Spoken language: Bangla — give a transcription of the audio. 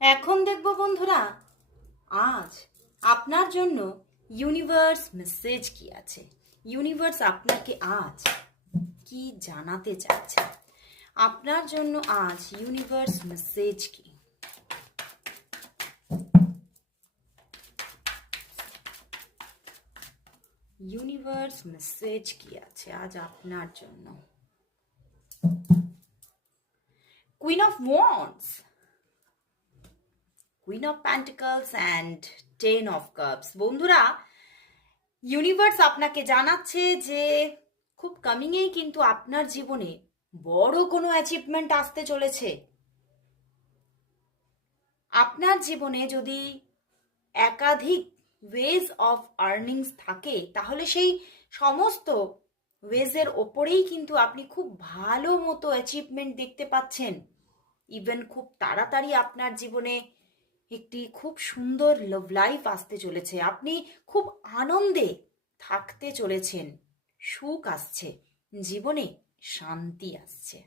এখন দেখব বন্ধুরা, আজ আপনার জন্য ইউনিভার্স মেসেজ কি আছে। ইউনিভার্স আপনাকে আজ কি জানাতে চাইছে, আপনার জন্য আজ ইউনিভার্স মেসেজ কি। ইউনিভার্স মেসেজ কি আছে আজ আপনার জন্য। Queen of wands, queen of pentacles and 10 of cups. বন্ধুরা, ইউনিভার্স আপনাকে জানাচ্ছে যে খুব কামিংয়েই কিন্তু আপনার জীবনে বড় কোনো অ্যাচিভমেন্ট আসতে চলেছে। আপনার জীবনে যদি একাধিক ওয়েজ অফ আর্নিংস থাকে, তাহলে সেই সমস্ত ওয়েজের ওপরেই কিন্তু আপনি খুব ভালো মতো অ্যাচিভমেন্ট দেখতে পাচ্ছেন। ইভেন খুব তাড়াতাড়ি আপনার জীবনে একটি খুব সুন্দর লাভ লাইফ আসতে চলেছে। আপনি খুব আনন্দে থাকতে চলেছেন, সুখ আসছে, জীবনে শান্তি আসছে।